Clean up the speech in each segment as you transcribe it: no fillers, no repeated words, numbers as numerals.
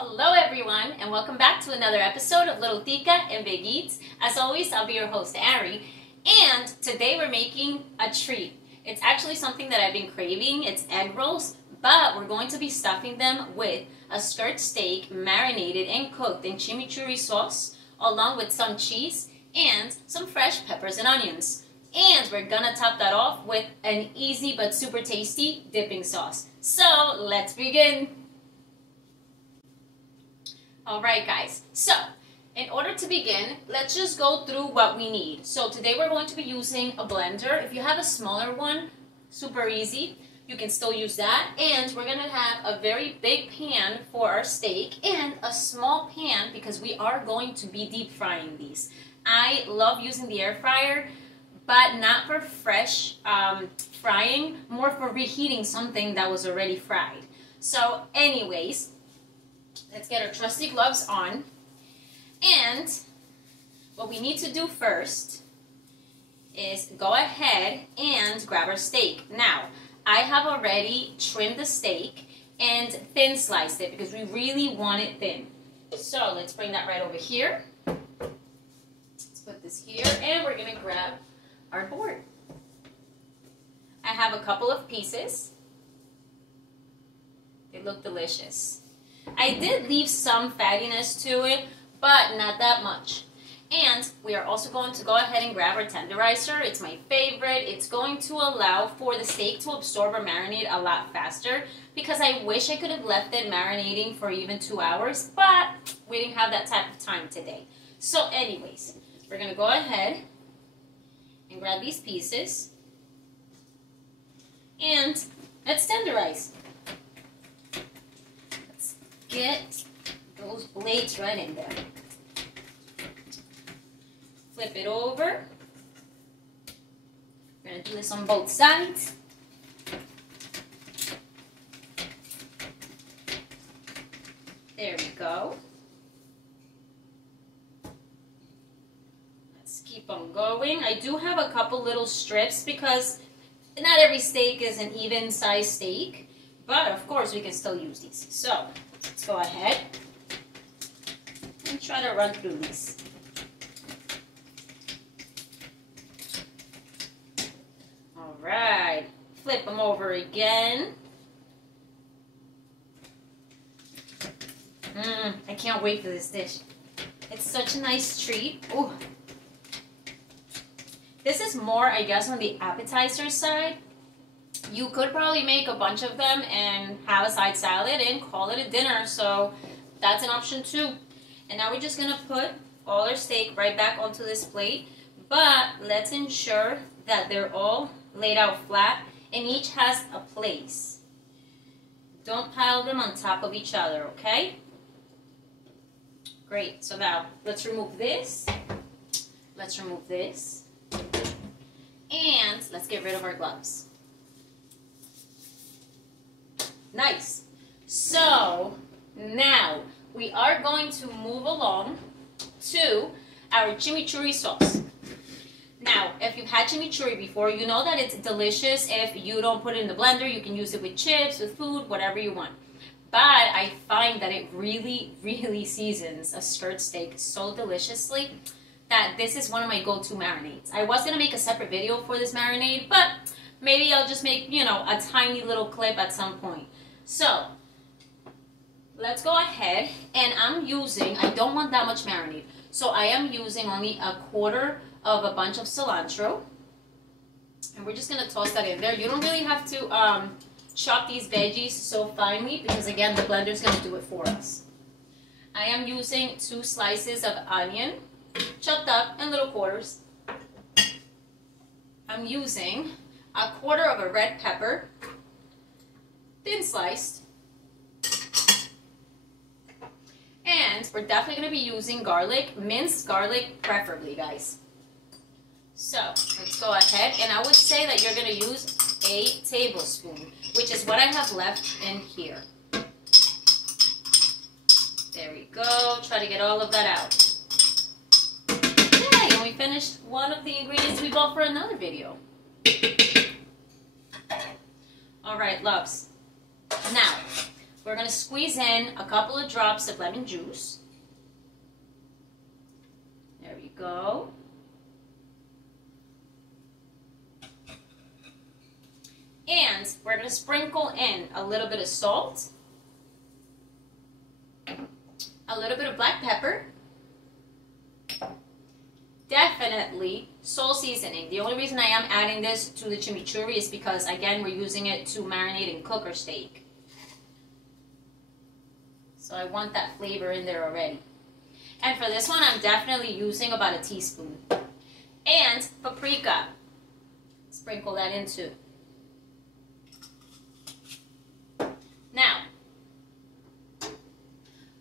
Hello everyone, and welcome back to another episode of Little Tica and Big Eats. As always, I'll be your host, Ari, and today we're making a treat. It's actually something that I've been craving. It's egg rolls, but we're going to be stuffing them with a skirt steak marinated and cooked in chimichurri sauce, along with some cheese and some fresh peppers and onions. And we're gonna top that off with an easy but super tasty dipping sauce. So let's begin. Alright guys, so in order to begin, let's just go through what we need. So today we're going to be using a blender. If you have a smaller one, super easy, you can still use that. And we're going to have a very big pan for our steak and a small pan because we are going to be deep frying these. I love using the air fryer, but not for fresh frying, more for reheating something that was already fried. So anyways, let's get our trusty gloves on. And what we need to do first is go ahead and grab our steak. Now, I have already trimmed the steak and thin sliced it because we really want it thin. So let's bring that right over here. Let's put this here and we're going to grab our board. I have a couple of pieces. They look delicious. I did leave some fattiness to it, but not that much. And we are also going to go ahead and grab our tenderizer. It's my favorite. It's going to allow for the steak to absorb or marinate a lot faster because I wish I could have left it marinating for even 2 hours, but we didn't have that type of time today. So anyways, we're going to go ahead and grab these pieces and let's tenderize. Get those blades right in there. Flip it over. We're going to do this on both sides. There we go. Let's keep on going. I do have a couple little strips because not every steak is an even size steak, but of course we can still use these. So let's go ahead and try to run through these. Alright, flip them over again. I can't wait for this dish. It's such a nice treat. Ooh. This is more, I guess, on the appetizer side. You could probably make a bunch of them and have a side salad and call it a dinner, so that's an option too. And now we're just going to put all our steak right back onto this plate, but let's ensure that they're all laid out flat and each has a place. Don't pile them on top of each other, okay? Great, so now let's remove this, and let's get rid of our gloves. Nice. So now we are going to move along to our chimichurri sauce. Now, if you've had chimichurri before, you know that it's delicious. If you don't put it in the blender, you can use it with chips, with food, whatever you want. But I find that it really, really seasons a skirt steak so deliciously that this is one of my go-to marinades. I was going to make a separate video for this marinade, but maybe I'll just make, you know, a tiny little clip at some point. So, let's go ahead, and I don't want that much marinade, so I am using only a quarter of a bunch of cilantro, and we're just going to toss that in there. You don't really have to chop these veggies so finely, because again, the blender is going to do it for us. I am using 2 slices of onion, chopped up in little quarters. I'm using a quarter of a red pepper, thin sliced, and we're definitely going to be using garlic, minced garlic preferably, guys. So let's go ahead, and I would say that you're going to use a tablespoon, which is what I have left in here. There we go. Try to get all of that out. Yay, and we finished one of the ingredients we bought for another video. All right, loves. Now, we're going to squeeze in a couple of drops of lemon juice. There we go. And we're going to sprinkle in a little bit of salt, a little bit of black pepper, definitely salt seasoning. The only reason I am adding this to the chimichurri is because, again, we're using it to marinate and cook our steak. So I want that flavor in there already. And for this one, I'm definitely using about a teaspoon. And paprika. Sprinkle that in too. Now,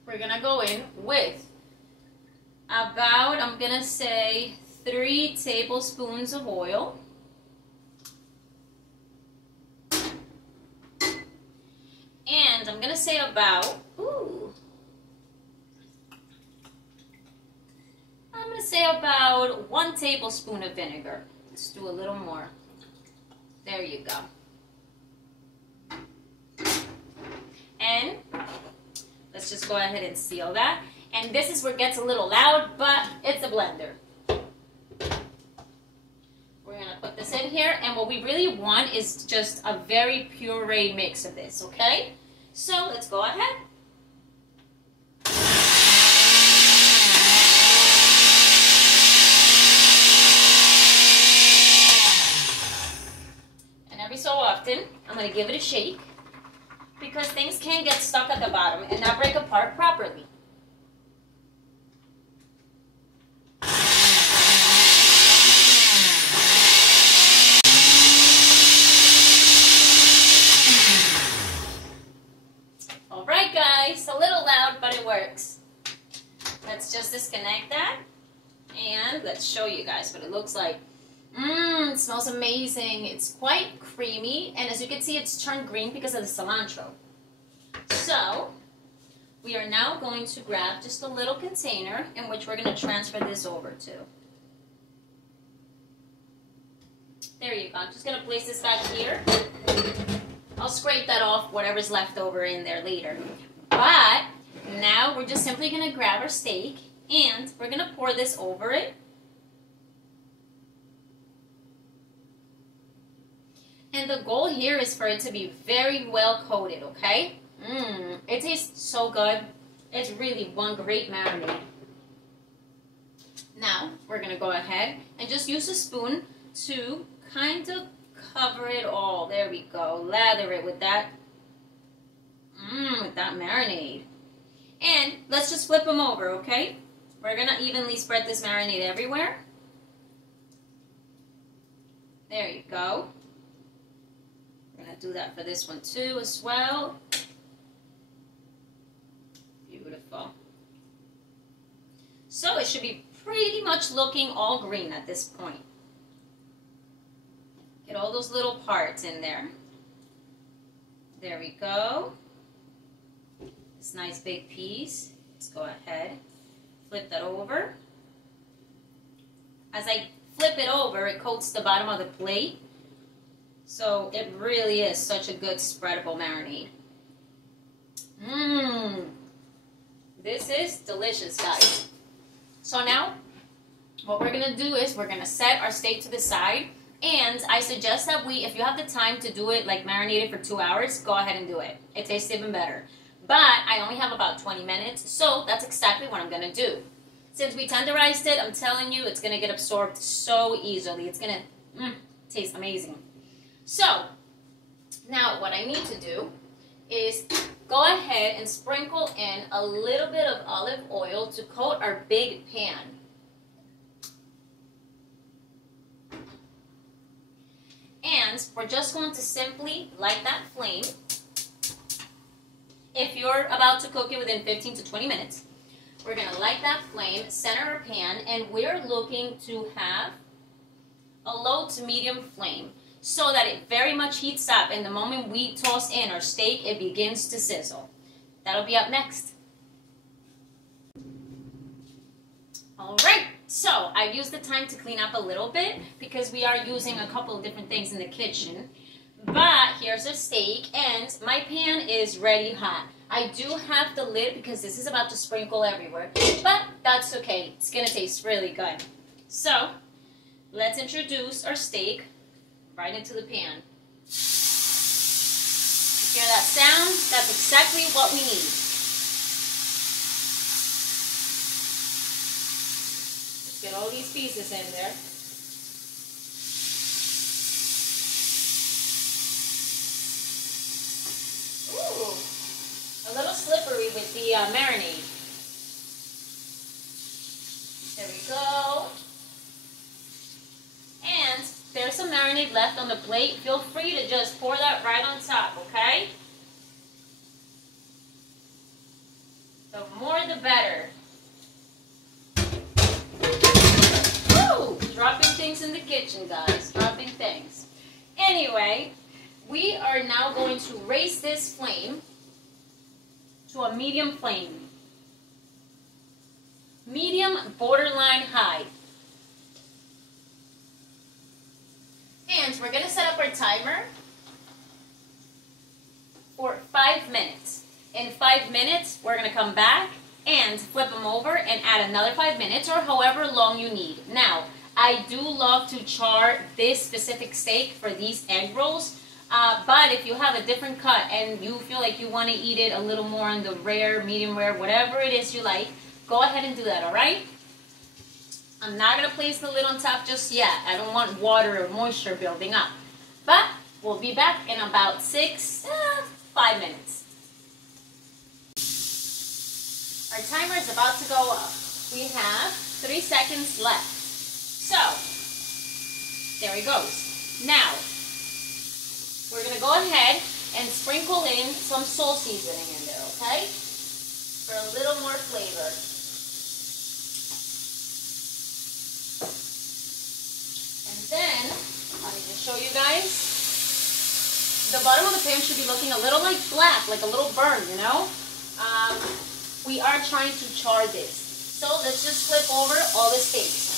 we're going to go in with about, I'm going to say, 3 tablespoons of oil. And I'm going to say about, I'm going to say about 1 tablespoon of vinegar. Let's do a little more. There you go. And let's just go ahead and seal that. And this is where it gets a little loud, but it's a blender. We're going to put this in here, and what we really want is just a very puree mix of this, okay? So let's go ahead. And every so often, I'm going to give it a shake, because things can get stuck at the bottom and not break apart properly. Alright guys, a little loud, but it works. Let's just disconnect that, and let's show you guys what it looks like. It smells amazing. It's quite creamy, and as you can see, it's turned green because of the cilantro. So, we are now going to grab just a little container in which we're going to transfer this over to. There you go. I'm just going to place this back here. I'll scrape that off, whatever's left over in there later. But, now we're just simply going to grab our steak, and we're going to pour this over it. And the goal here is for it to be very well coated, okay? It tastes so good. It's really one great marinade. Now, we're going to go ahead and just use a spoon to kind of cover it all. There we go. Lather it with that marinade. And let's just flip them over, okay? We're going to evenly spread this marinade everywhere. There you go. We're going to do that for this one too as well. Beautiful. So it should be pretty much looking all green at this point. Get all those little parts in there. There we go. This nice big piece. Let's go ahead. Flip that over. As I flip it over, it coats the bottom of the plate. So it really is such a good spreadable marinade. This is delicious, guys. So now, what we're going to do is we're going to set our steak to the side. And I suggest that if you have the time to do it, like marinate it for 2 hours, go ahead and do it. It tastes even better. But I only have about 20 minutes, so that's exactly what I'm going to do. Since we tenderized it, I'm telling you, it's going to get absorbed so easily. It's going to taste amazing. So, now what I need to do is go ahead and sprinkle in a little bit of olive oil to coat our big pan. And we're just going to simply light that flame. If you're about to cook it within 15 to 20 minutes, we're going to light that flame, center our pan, and we're looking to have a low to medium flame so that it very much heats up, and the moment we toss in our steak, it begins to sizzle. That'll be up next. Alright, so I've used the time to clean up a little bit because we are using a couple of different things in the kitchen. But here's our steak, and my pan is ready hot. I do have the lid because this is about to sprinkle everywhere, but that's okay. It's gonna taste really good. So let's introduce our steak right into the pan. You hear that sound? That's exactly what we need. Let's get all these pieces in there. Ooh, a little slippery with the marinade. There we go. And there's some marinade left on the plate. Feel free to just pour that right on top, okay? The more the better. Woo! Dropping things in the kitchen, guys. Dropping things. Anyway, we are now going to raise this flame to a medium flame. Medium, borderline high. And we're going to set up our timer for 5 minutes. In 5 minutes, we're going to come back and flip them over and add another 5 minutes or however long you need. Now, I do love to char this specific steak for these egg rolls, but if you have a different cut and you feel like you want to eat it a little more on the rare, medium rare, whatever it is you like, go ahead and do that, all right? I'm not going to place the lid on top just yet. I don't want water or moisture building up. But we'll be back in about 5 minutes. Our timer is about to go up. We have 3 seconds left. So, there it goes. Now, we're going to go ahead and sprinkle in some salt seasoning in there, okay? For a little more flavor. And then, let me just show you guys. The bottom of the pan should be looking a little like black, like a little burn, you know? We are trying to char this. So let's just flip over all the steaks.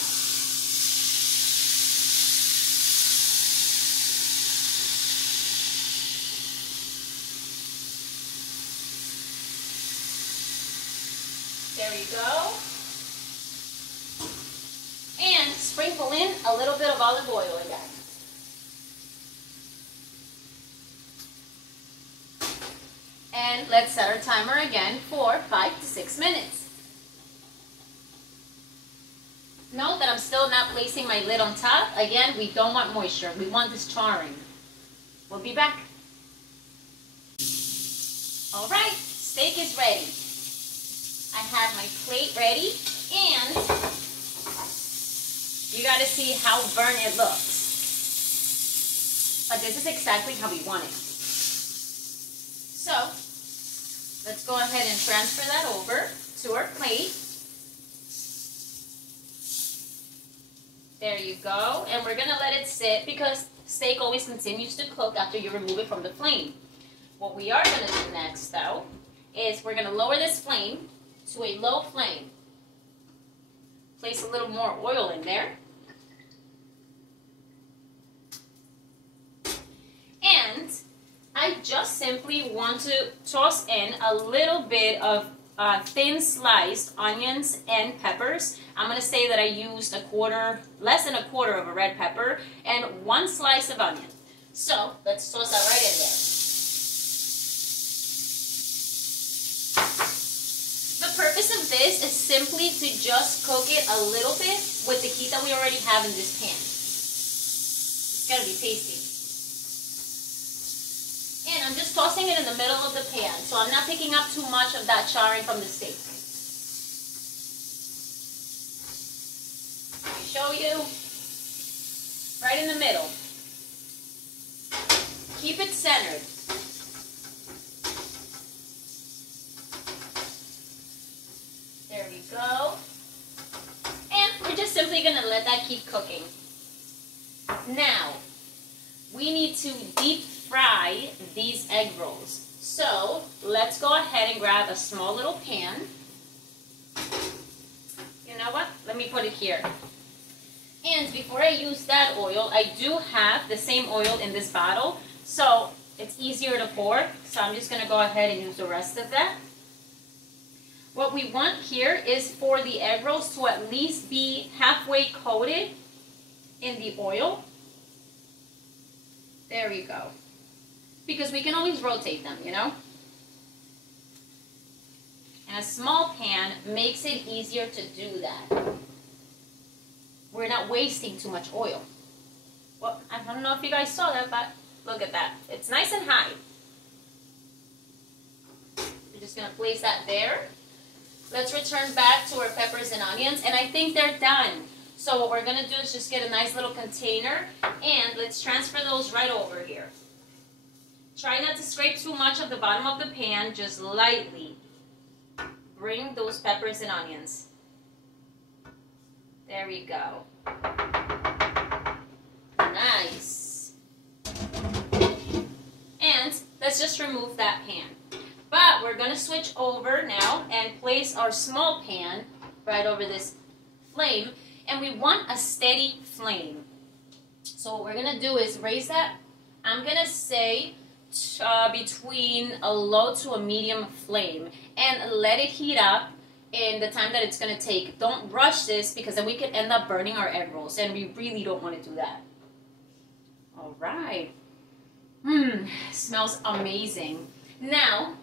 There we go. And sprinkle in a little bit of olive oil again. And let's set our timer again for 5 to 6 minutes. Note that I'm still not placing my lid on top. Again, we don't want moisture. We want this charring. We'll be back. All right, steak is ready. I have my plate ready, and you got to see how burnt it looks. But this is exactly how we want it. So, let's go ahead and transfer that over to our plate. There you go. And we're going to let it sit because steak always continues to cook after you remove it from the flame. What we are going to do next, though, is we're going to lower this flame to a low flame. Place a little more oil in there. And I just simply want to toss in a little bit of thin sliced onions and peppers. I'm going to say that I used less than a quarter of a red pepper and 1 slice of onion. So let's toss that right in there. The purpose of this is simply to just cook it a little bit with the heat that we already have in this pan. It's going to be tasty. And I'm just tossing it in the middle of the pan, so I'm not picking up too much of that charring from the steak. Let me show you. Right in the middle. Keep it centered. There we go. And we're just simply going to let that keep cooking. Now, we need to deep fry these egg rolls. So let's go ahead and grab a small little pan. You know what? Let me put it here. And before I use that oil, I do have the same oil in this bottle. So it's easier to pour. So I'm just going to go ahead and use the rest of that. What we want here is for the egg rolls to at least be halfway coated in the oil. There we go. Because we can always rotate them, you know? And a small pan makes it easier to do that. We're not wasting too much oil. Well, I don't know if you guys saw that, but look at that. It's nice and high. We're just going to place that there. Let's return back to our peppers and onions, and I think they're done. So what we're going to do is just get a nice little container, and let's transfer those right over here. Try not to scrape too much of the bottom of the pan, just lightly. Bring those peppers and onions. There we go. Nice. And let's just remove that pan. But we're going to switch over now and place our small pan right over this flame. And we want a steady flame. So what we're going to do is raise that. I'm going to say between a low to a medium flame. And let it heat up in the time that it's going to take. Don't rush this because then we could end up burning our egg rolls. And we really don't want to do that. All right. Smells amazing. Now,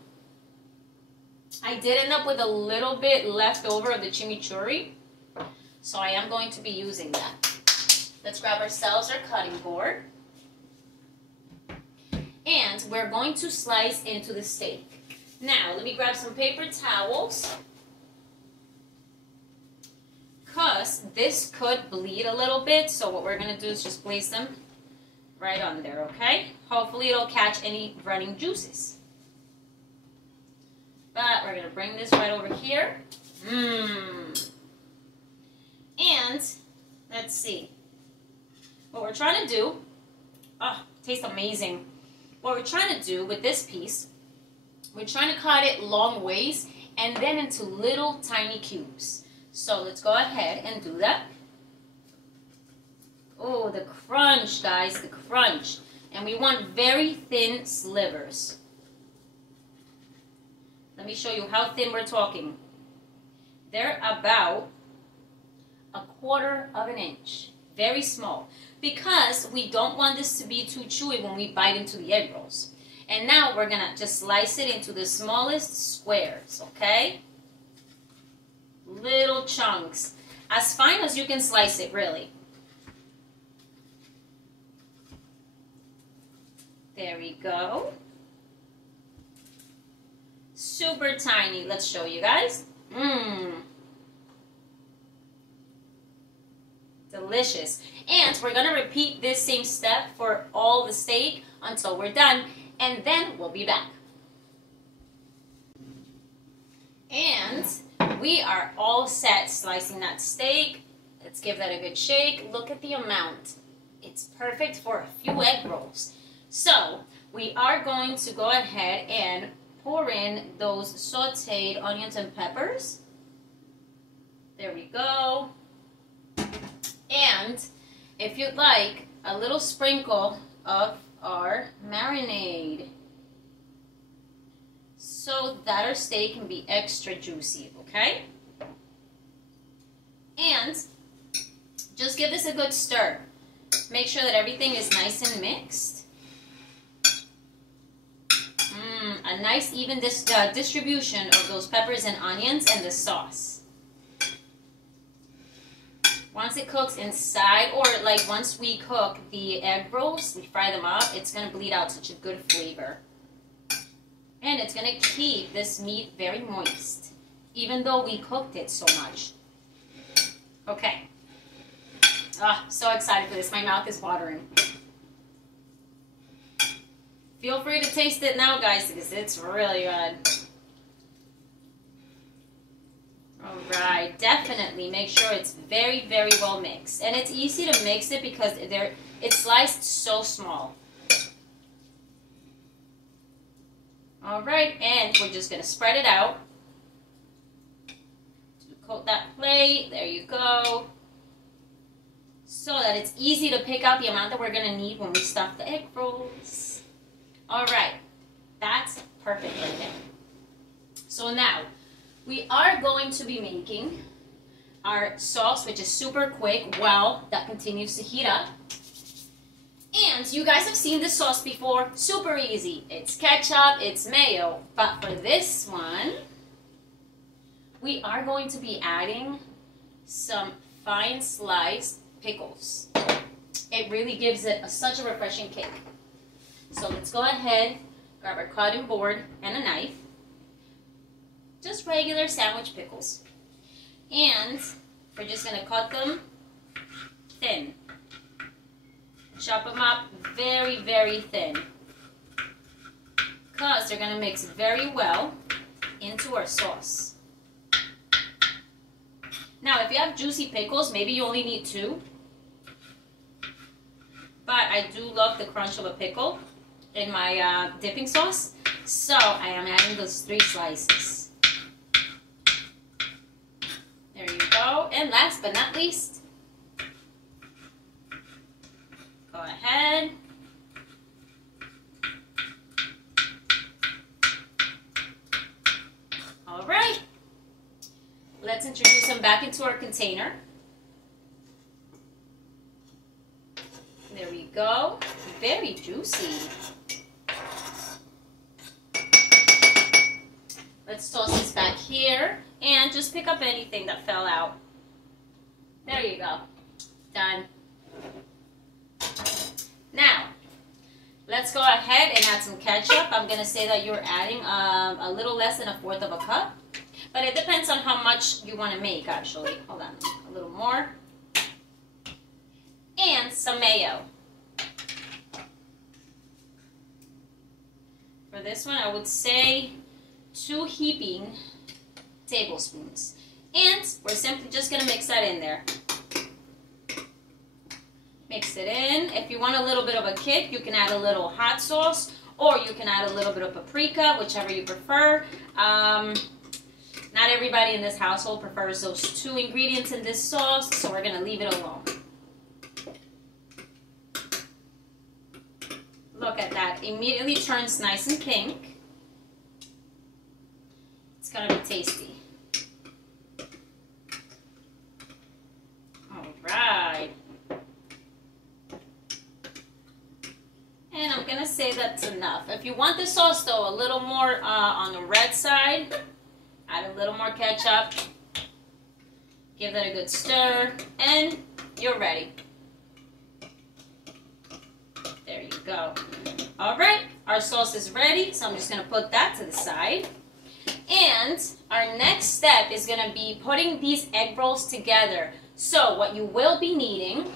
I did end up with a little bit left over of the chimichurri, so I am going to be using that. Let's grab ourselves our cutting board, and we're going to slice into the steak. Now, let me grab some paper towels, because this could bleed a little bit, so what we're going to do is just place them right on there, okay? Hopefully it'll catch any running juices. But we're going to bring this right over here. And let's see. What we're trying to do, tastes amazing. What we're trying to do with this piece, we're trying to cut it long ways and then into little tiny cubes. So let's go ahead and do that. Oh, the crunch, guys, the crunch. And we want very thin slivers. Let me show you how thin we're talking. They're about 1/4 of an inch. Very small. Because we don't want this to be too chewy when we bite into the egg rolls. And now we're going to just slice it into the smallest squares, okay? Little chunks. As fine as you can slice it, really. There we go. Super tiny. Let's show you guys. Delicious. And we're going to repeat this same step for all the steak until we're done. And then we'll be back. And we are all set slicing that steak. Let's give that a good shake. Look at the amount. It's perfect for a few egg rolls. So we are going to go ahead and pour in those sauteed onions and peppers. There we go. And if you'd like, a little sprinkle of our marinade, so that our steak can be extra juicy, okay? And just give this a good stir. Make sure that everything is nice and mixed. A nice even distribution of those peppers and onions and the sauce. Once it cooks inside, or like once we cook the egg rolls, we fry them up, it's going to bleed out such a good flavor. And it's going to keep this meat very moist, even though we cooked it so much. Okay. So excited for this. My mouth is watering. Feel free to taste it now, guys, because it's really good. Alright, definitely make sure it's very, very well mixed. And it's easy to mix it because it's sliced so small. Alright, and we're just going to spread it out. Coat that plate, there you go. So that it's easy to pick out the amount that we're going to need when we stuff the egg rolls. All right, that's perfect right there. So now, we are going to be making our sauce, which is super quick while that continues to heat up. And you guys have seen this sauce before, super easy. It's ketchup, it's mayo. But for this one, we are going to be adding some fine sliced pickles. It really gives it such a refreshing kick. So let's go ahead, grab our cutting board and a knife. Just regular sandwich pickles. And we're just going to cut them thin. Chop them up very, very thin. Because they're going to mix very well into our sauce. Now, if you have juicy pickles, maybe you only need 2. But I do love the crunch of a pickle in my dipping sauce. So I am adding those 3 slices. There you go. And last but not least, go ahead. All right. Let's introduce them back into our container. There we go. Very juicy. Let's toss this back here and just pick up anything that fell out. There you go. Done. Now, let's go ahead and add some ketchup. I'm going to say that you're adding a little less than 1/4 of a cup. But it depends on how much you want to make, actually. Hold on. A little more. And some mayo. For this one, I would say 2 heaping tablespoons. And we're simply just going to mix that in there. Mix it in. If you want a little bit of a kick, you can add a little hot sauce, or you can add a little bit of paprika, whichever you prefer. Not everybody in this household prefers those 2 ingredients in this sauce, so we're going to leave it alone. Look at that. Immediately turns nice and pink. It's going to be tasty. All right. And I'm going to say that's enough. If you want the sauce, though, a little more on the red side, add a little more ketchup. Give that a good stir, and you're ready. There you go. All right, our sauce is ready, so I'm just going to put that to the side. And our next step is going to be putting these egg rolls together. So what you will be needing,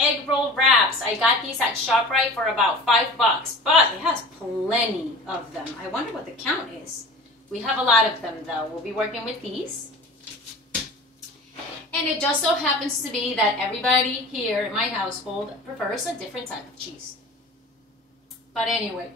egg roll wraps. I got these at ShopRite for about $5, but it has plenty of them. I wonder what the count is. We have a lot of them, though. We'll be working with these. And it just so happens to be that everybody here in my household prefers a different type of cheese. But anyway,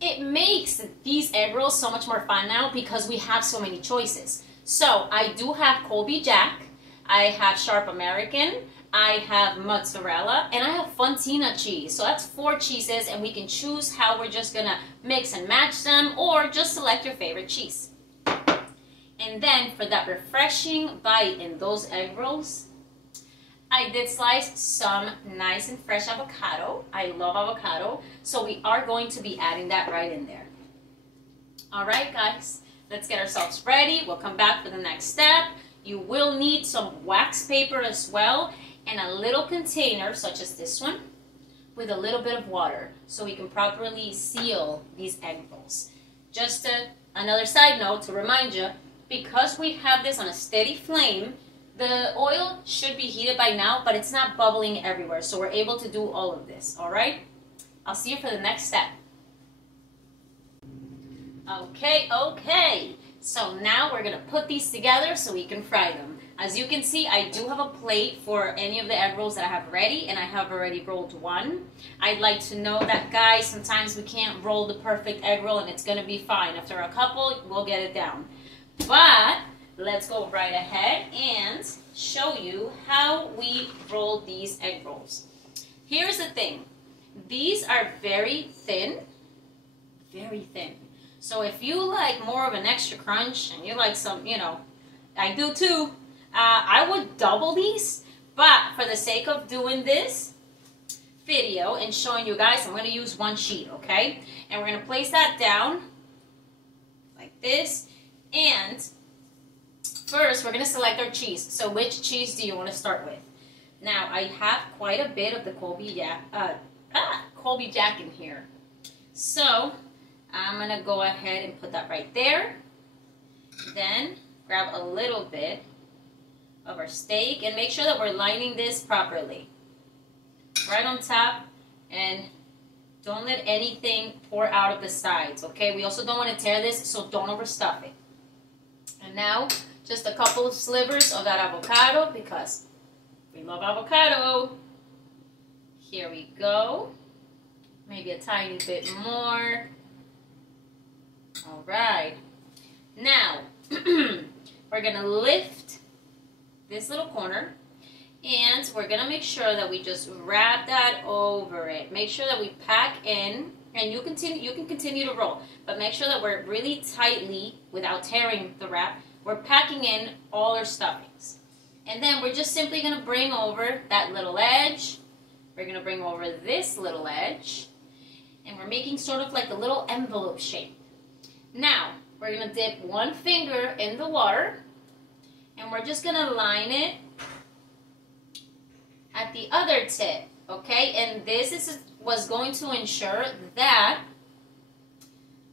it makes these egg rolls so much more fun now because we have so many choices. So I do have Colby Jack, I have Sharp American, I have mozzarella, and I have Fontina cheese. So that's 4 cheeses, and we can choose how we're just gonna mix and match them, or just select your favorite cheese. And then for that refreshing bite in those egg rolls, I did slice some nice and fresh avocado. I love avocado, so we are going to be adding that right in there. All right, guys, let's get ourselves ready. We'll come back for the next step. You will need some wax paper as well, and a little container, such as this one, with a little bit of water, so we can properly seal these egg rolls. Just another side note to remind you, because we have this on a steady flame, the oil should be heated by now, but it's not bubbling everywhere, so we're able to do all of this, all right? I'll see you for the next step. Okay. So now we're gonna put these together so we can fry them. As you can see, I do have a plate for any of the egg rolls that I have ready, and I have already rolled one. I'd like to know that, guys, sometimes we can't roll the perfect egg roll and it's gonna be fine. After a couple, we'll get it down. But let's go right ahead and show you how we roll these egg rolls. Here's the thing. These are very thin, very thin. So if you like more of an extra crunch and you like some, you know, I do too, I would double these. But for the sake of doing this video and showing you guys, I'm going to use one sheet, okay? And we're going to place that down like this. And first, we're going to select our cheese. So which cheese do you want to start with? Now, I have quite a bit of the Colby Jack in here. So I'm going to go ahead and put that right there. Then grab a little bit of our steak and make sure that we're lining this properly. Right on top, and don't let anything pour out of the sides, okay? We also don't want to tear this, so don't overstuff it. And now, just a couple of slivers of that avocado because we love avocado. Here we go. Maybe a tiny bit more. All right. Now, we're going to lift this little corner, and we're going to make sure that we just wrap that over it. Make sure that we pack in, and you can continue to roll, but make sure that we're really tightly, without tearing the wrap, we're packing in all our stuffings. And then we're just simply going to bring over that little edge. We're going to bring over this little edge, and we're making sort of like a little envelope shape. Now, we're going to dip one finger in the water, and we're just going to line it at the other tip, okay? And this was going to ensure that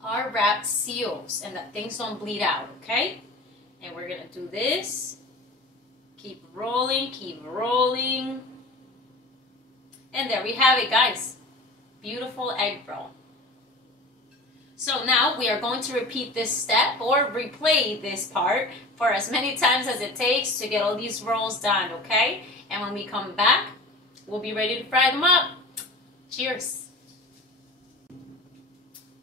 our wrap seals and that things don't bleed out, okay? And we're going to do this. Keep rolling, keep rolling. And there we have it, guys. Beautiful egg roll. So now we are going to repeat this step or replay this part for as many times as it takes to get all these rolls done, okay? And when we come back, we'll be ready to fry them up. Cheers.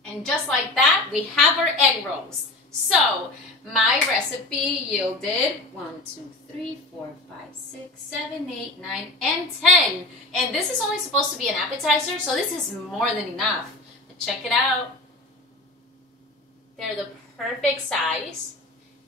And just like that, we have our egg rolls. So my recipe yielded 1, 2, 3, 4, 5, 6, 7, 8, 9, and 10. And this is only supposed to be an appetizer, so this is more than enough. But check it out. They're the perfect size.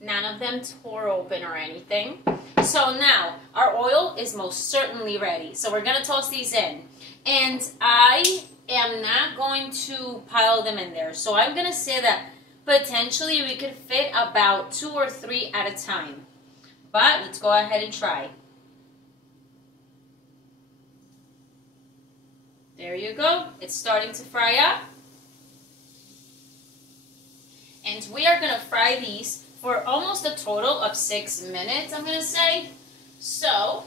None of them tore open or anything. So now, our oil is most certainly ready. So we're going to toss these in. And I am not going to pile them in there. So I'm going to say that potentially we could fit about 2 or 3 at a time. But let's go ahead and try. There you go. It's starting to fry up. And we are going to fry these for almost a total of 6 minutes, I'm going to say. So,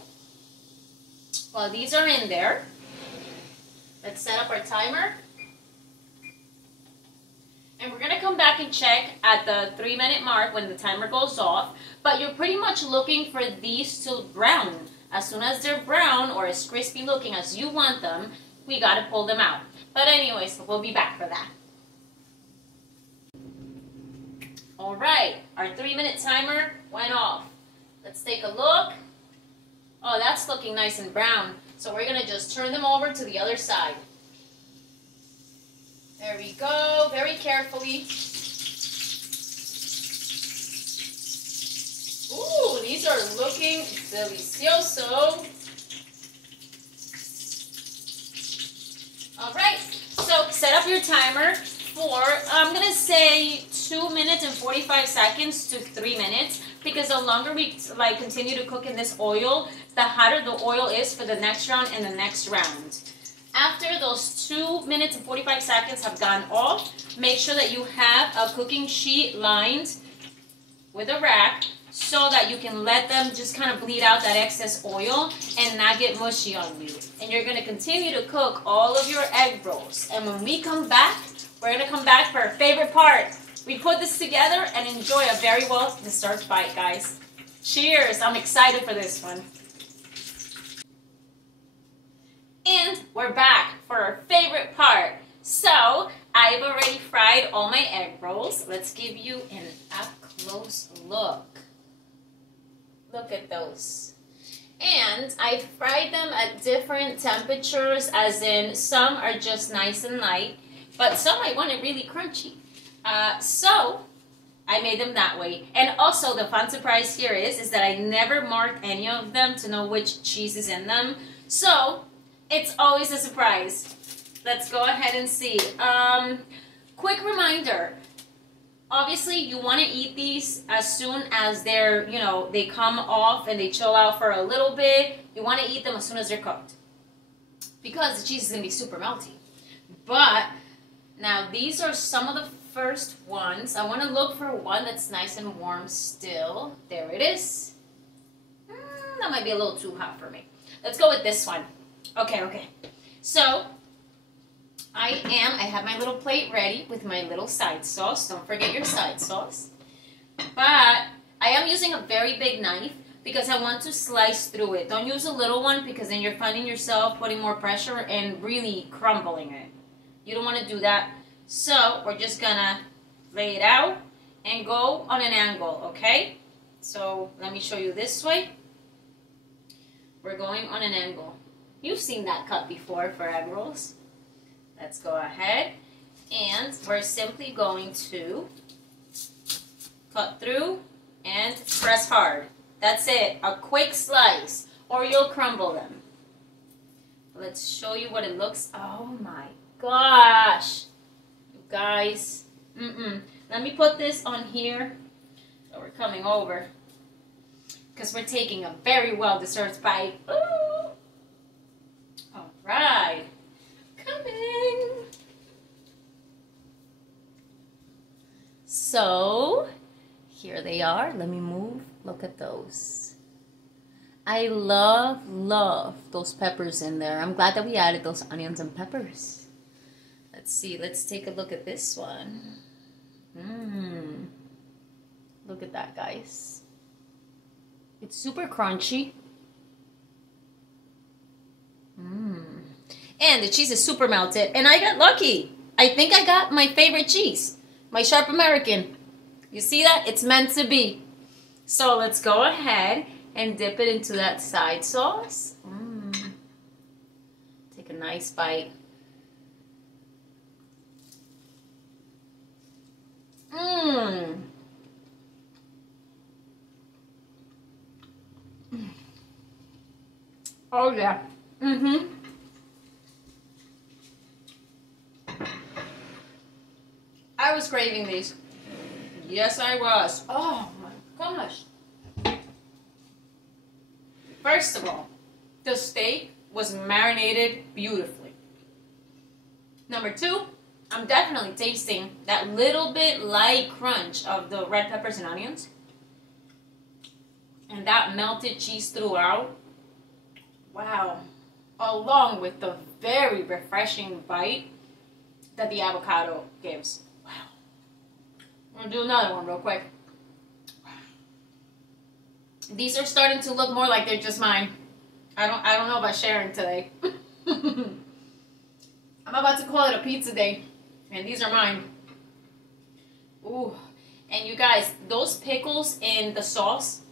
while these are in there, let's set up our timer. And we're going to come back and check at the 3-minute mark when the timer goes off. But you're pretty much looking for these to brown. As soon as they're brown or as crispy looking as you want them, we got to pull them out. But anyways, we'll be back for that. Alright, our 3-minute timer went off. Let's take a look. Oh, that's looking nice and brown. So we're going to just turn them over to the other side. There we go, very carefully. Ooh, these are looking delicioso. Alright, so set up your timer for, I'm going to say 2 minutes and 45 seconds to 3 minutes, because the longer we continue to cook in this oil, the hotter the oil is for the next round and the next round. After those 2 minutes and 45 seconds have gone off, make sure that you have a cooking sheet lined with a rack so that you can let them just kind of bleed out that excess oil and not get mushy on you. And you're going to continue to cook all of your egg rolls. And when we come back, we're going to come back for our favorite part. We put this together and enjoy a very well-deserved bite, guys. Cheers! I'm excited for this one. And we're back for our favorite part. So, I've already fried all my egg rolls. Let's give you an up-close look. Look at those. And I fried them at different temperatures, as in some are just nice and light, but some I want it really crunchy. So I made them that way. And also the fun surprise here is that I never marked any of them to know which cheese is in them. So it's always a surprise. Let's go ahead and see. Quick reminder. Obviously, you want to eat these as soon as they're, they come off and they chill out for a little bit. You want to eat them as soon as they're cooked, because the cheese is going to be super melty. But now these are some of the first ones. I want to look for one that's nice and warm still. There it is. That might be a little too hot for me. Let's go with this one. Okay. So I have my little plate ready with my little side sauce. Don't forget your side sauce. But I am using a very big knife because I want to slice through it. Don't use a little one, because then you're finding yourself putting more pressure and really crumbling it. You don't want to do that. So we're just gonna lay it out and go on an angle, okay? So let me show you this way. We're going on an angle. You've seen that cut before for egg rolls. Let's go ahead, and we're simply going to cut through and press hard. That's it, a quick slice, or you'll crumble them. Let's show you what it looks. Oh my gosh, you guys. Let me put this on here. So we're coming over, because we're taking a very well-deserved bite. Ooh. All right. Coming. So here they are. Let me move. Look at those. I love those peppers in there. I'm glad that we added those onions and peppers. Let's see. Let's take a look at this one. Look at that, guys. It's super crunchy. And the cheese is super melted. And I got lucky. I think I got my favorite cheese. My Sharp American. You see that? It's meant to be. So let's go ahead and dip it into that side sauce. Take a nice bite. Oh yeah. I was craving these. Yes, I was. Oh my gosh. First of all, the steak was marinated beautifully. Number two, I'm definitely tasting that little bit light crunch of the red peppers and onions. And that melted cheese throughout. Wow. Along with the very refreshing bite that the avocado gives. Wow. I'm gonna do another one real quick. These are starting to look more like they're just mine. I don't know about sharing today. I'm about to call it a pizza day, and these are mine. Ooh, and you guys, those pickles in the sauce,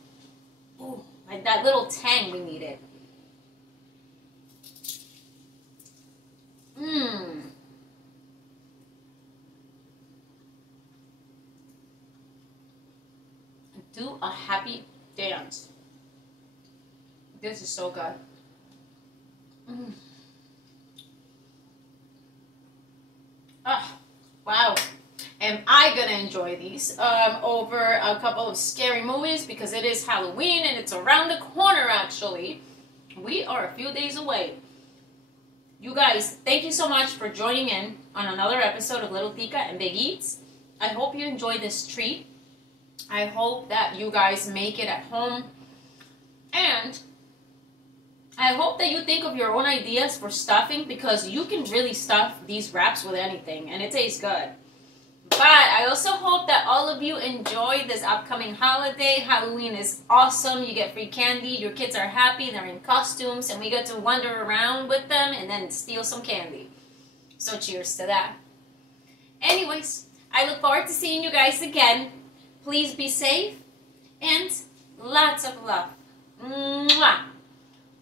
ooh, like that little tang we needed. Do a happy dance. This is so good. Wow. Am I gonna enjoy these over a couple of scary movies, because it is Halloween and it's around the corner actually. We are a few days away. You guys, thank you so much for joining in on another episode of Little Tica and Big Eats. I hope you enjoyed this treat. I hope that you guys make it at home. And I hope that you think of your own ideas for stuffing, because you can really stuff these wraps with anything and it tastes good. But I also hope that all of you enjoy this upcoming holiday. Halloween is awesome. You get free candy. Your kids are happy. They're in costumes. And we get to wander around with them and then steal some candy. So cheers to that. Anyways, I look forward to seeing you guys again. Please be safe and lots of love. Mwah.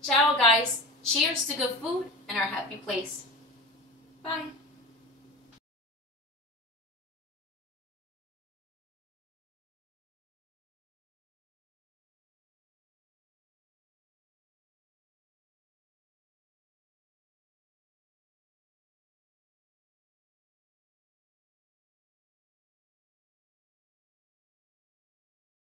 Ciao, guys. Cheers to good food and our happy place. Bye.